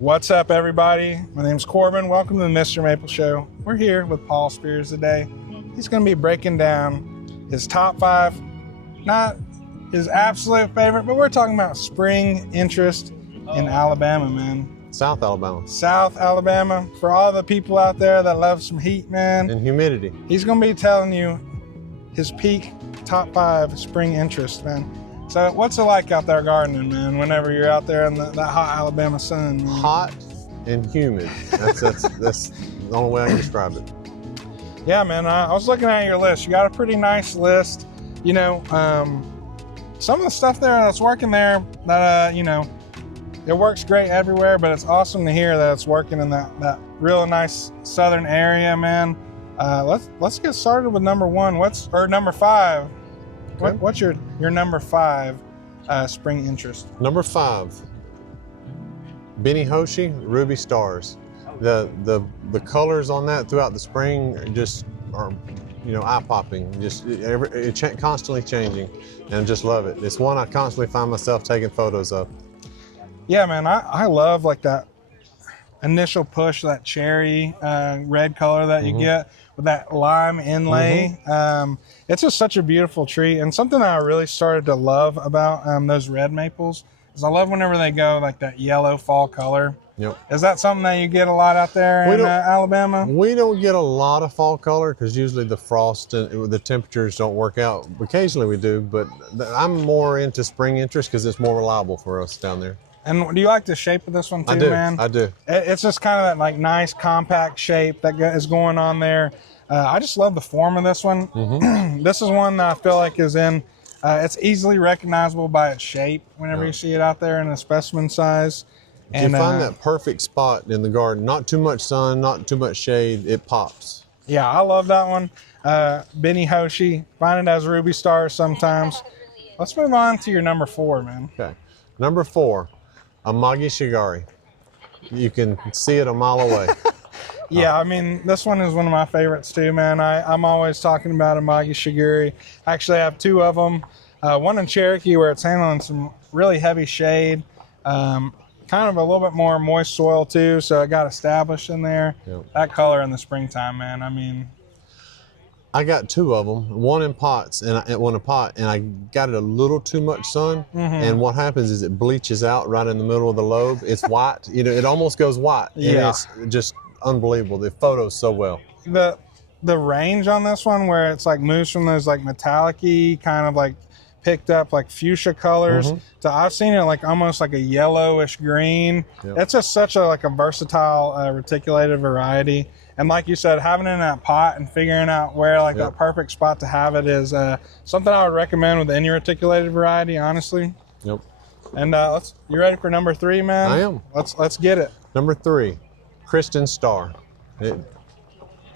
What's up, everybody? My name's Corbin. Welcome to the MrMaple Show. We're here with Paul Spears today. He's going to be breaking down his top 5, not his absolute favorite, but we're talking about spring interest in Alabama, man. South Alabama. South Alabama. For all the people out there that love some heat, man. And humidity. He's going to be telling you his peak top 5 spring interest, man. So what's it like out there gardening, man, whenever you're out there in that hot Alabama sun? Man? Hot and humid. That's the only way I can describe it. Yeah, man, I was looking at your list. You got a pretty nice list. You know, some of the stuff there that's working there, that, you know, it works great everywhere, but it's awesome to hear that it's working in that real nice southern area, man. Let's get started with number 5. Okay. What's your number 5 spring interest? Number 5, Beni Hoshi, Ruby Stars. The colors on that throughout the spring just are, you know, eye-popping. Just constantly changing, and just love it. It's one I constantly find myself taking photos of. Yeah, man, I love like that initial push, that cherry red color that you get with that lime inlay. It's just such a beautiful tree, and something that I really started to love about those red maples is I love whenever they go like that yellow fall color. Yep. Is that something that you get a lot out there in Alabama? We don't get a lot of fall color because usually the frost and the temperatures don't work out. Occasionally we do, but I'm more into spring interest because it's more reliable for us down there. And do you like the shape of this one too, man? I do. It's just kind of that like nice compact shape that is going on there. I just love the form of this one. This is one that I feel like is in, it's easily recognizable by its shape whenever you see it out there in a specimen size. And you find that perfect spot in the garden. Not too much sun, not too much shade. It pops. Yeah, I love that one. Beni Hoshi, find it as Ruby Stars sometimes. Let's move on to your number 4, man. Okay. Number 4, Amagi Shigure. You can see it a mile away. Yeah, I mean, this one is one of my favorites too, man. I'm always talking about Amagi Shigure. Actually, I have 2 of them. One in Cherokee where it's handling some really heavy shade. Kind of a little bit more moist soil too, so it got established in there. Yep. That color in the springtime, man. I mean, I got 2 of them, one in pots and one in a pot, and I got it a little too much sun. And what happens is it bleaches out right in the middle of the lobe. It's white, you know, it almost goes white. And it's just unbelievable. The photos so well. The range on this one, where it's like moves from those like metallic-y kind of like picked up like fuchsia colors to I've seen it like almost like a yellowish green. It's just such a like a versatile reticulated variety, and like you said, having it in that pot and figuring out where like that perfect spot to have it is something I would recommend with any reticulated variety, honestly. And you ready for number 3, man? I am. Let's get it. Number 3, Kristin Star.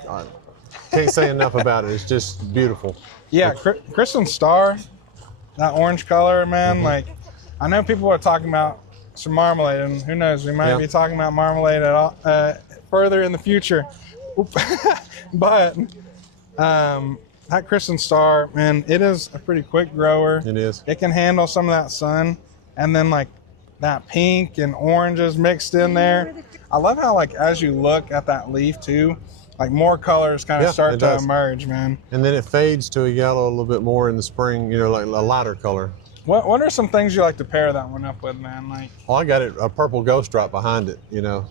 I can't say enough about it. It's just beautiful. Yeah, Kristin Star. That orange color, man, like, I know people are talking about some Marmalade, and who knows, we might be talking about Marmalade at all, further in the future. But that Kristin Star, man, it is a pretty quick grower. It is. It can handle some of that sun, and then like that pink and oranges mixed in there. I love how like as you look at that leaf too, like more colors kind of start to emerge, man. And then it fades to a yellow a little bit more in the spring, you know, like a lighter color. What are some things you like to pair that one up with, man? Like, oh, I got a purple ghost right behind it, you know.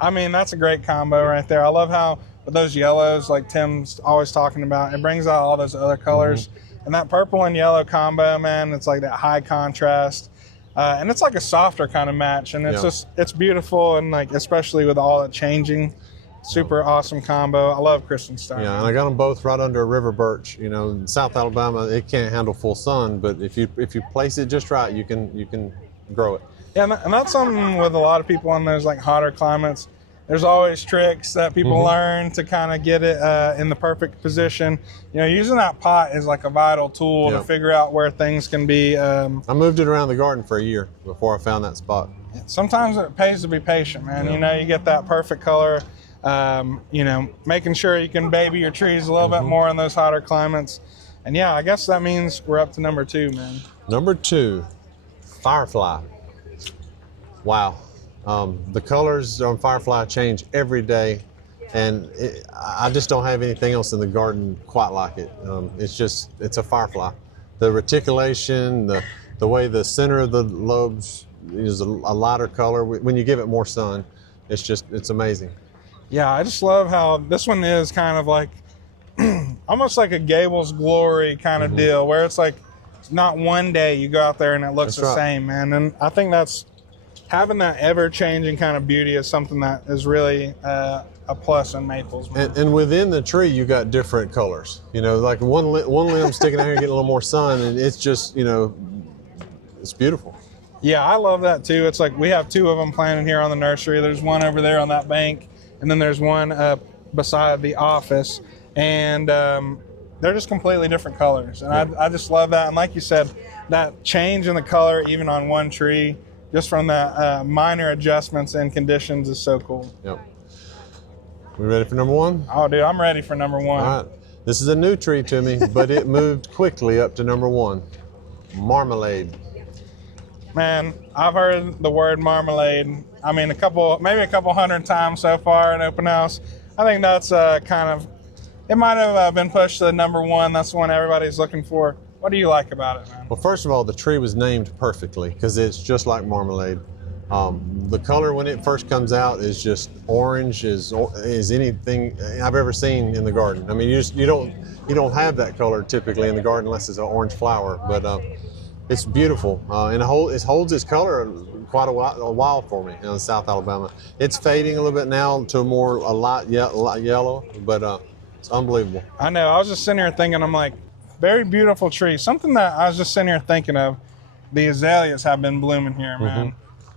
I mean, that's a great combo right there. I love how with those yellows, like Tim's always talking about, it brings out all those other colors. And that purple and yellow combo, man, it's like that high contrast. And it's like a softer kind of match, and it's it's beautiful, and like especially with all that changing. Super awesome combo. I love Kristin Star. Yeah, and I got them both right under a river birch. You know, in South Alabama, it can't handle full sun, but if you place it just right, you can grow it. Yeah, and that's something with a lot of people in those like hotter climates. There's always tricks that people learn to kind of get it in the perfect position. You know, using that pot is like a vital tool to figure out where things can be. I moved it around the garden for a year before I found that spot. Sometimes it pays to be patient, man. You know, you get that perfect color. You know, making sure you can baby your trees a little bit more in those hotter climates. And yeah, I guess that means we're up to number 2, man. Number 2, Firefly. Wow. The colors on Firefly change every day, and I just don't have anything else in the garden quite like it. It's a Firefly. The reticulation, the way the center of the lobes is a lighter color. When you give it more sun, it's amazing. Yeah, I just love how this one is kind of like almost like a Gable's Glory kind of deal, where it's like not one day you go out there and it looks the same, man. And I think that's having that ever-changing kind of beauty is something that is really a plus in maples, man. And within the tree, you got different colors. You know, like one limb sticking out here getting a little more sun, and it's just, you know, it's beautiful. Yeah, I love that too. It's like we have 2 of them planted here on the nursery. There's one over there on that bank, and then there's one beside the office, and they're just completely different colors. And I just love that. And like you said, that change in the color, even on one tree, just from the minor adjustments and conditions, is so cool. Yep. We ready for number 1? Oh, dude, I'm ready for number 1. All right. This is a new tree to me, but it moved quickly up to number 1. Marmalade. Man, I've heard the word marmalade, I mean, maybe a couple hundred times so far in open house. I think that's kind of, it might have been pushed to number 1. That's the one everybody's looking for. What do you like about it, man? Well, first of all, the tree was named perfectly because it's just like marmalade. The color when it first comes out is just orange as anything I've ever seen in the garden. I mean, you don't have that color typically in the garden unless it's an orange flower, but it's beautiful, and it holds its color quite a while for me in South Alabama. It's fading a little bit now to a light yellow, but it's unbelievable. I know. I was just sitting here thinking, I'm like, very beautiful tree. Something that I was just sitting here thinking of, the azaleas have been blooming here, man.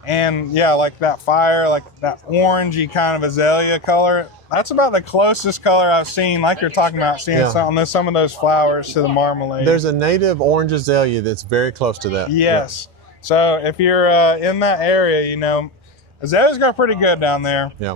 And yeah, like that like that orangey kind of azalea color, that's about the closest color I've seen, like you're talking about, seeing some of those flowers to the marmalade. There's a native orange azalea that's very close to that. Yes. Yeah. So if you're in that area, you know, azaleas got pretty good down there. Yeah.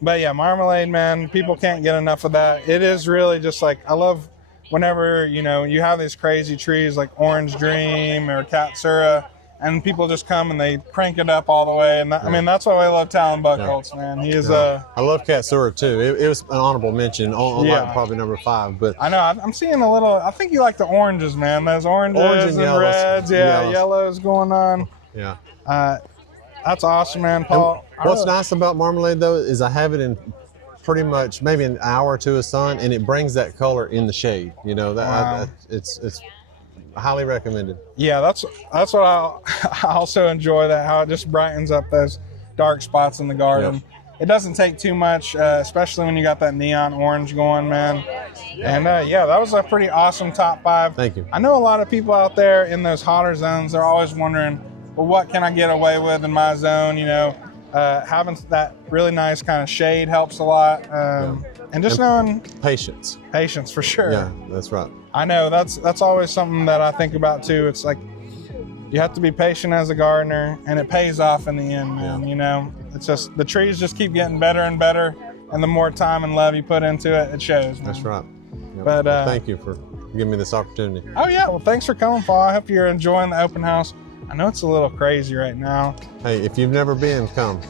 But yeah, marmalade, man, people can't get enough of that. It is really just like, I love whenever, you know, you have these crazy trees like Orange Dream or Katsura, and people just come and they crank it up all the way. And I mean, that's why I love Talon Buchholz, man. He is I love Katsura too. It was an honorable mention on like probably number 5. But I know I'm seeing a little. I think you like the oranges, man. Those oranges and reds, yellows going on. Yeah. That's awesome, man, Paul. What's nice about marmalade though is I have it in pretty much maybe an hour or 2 of sun, and it brings that color in the shade. You know that it's highly recommended. Yeah, that's what I also enjoy, that how it just brightens up those dark spots in the garden. Yep. It doesn't take too much, especially when you got that neon orange going, man. And yeah, that was a pretty awesome top 5. Thank you. I know a lot of people out there in those hotter zones, they're always wondering, well, what can I get away with in my zone? You know, having that really nice kind of shade helps a lot. And just knowing patience for sure. Yeah, that's right. I know that's always something that I think about too. It's like you have to be patient as a gardener, and it pays off in the end, man. You know, it's just the trees just keep getting better and better, and the more time and love you put into it, it shows, man. That's right. Yep. But well, thank you for giving me this opportunity. Oh yeah, well, thanks for coming, Paul. I hope you're enjoying the open house. I know it's a little crazy right now. Hey, if you've never been, come.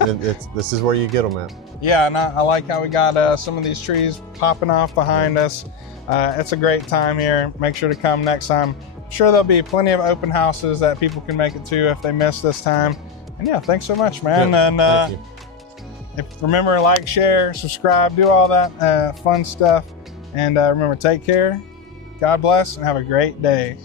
This is where you get them at. Yeah, and I like how we got some of these trees popping off behind us. It's a great time here. Make sure to come next time. I'm sure there'll be plenty of open houses that people can make it to if they miss this time. And yeah, thanks so much, man. Yeah, and thank you. Remember, like, share, subscribe, do all that fun stuff. And remember, take care, God bless, and have a great day.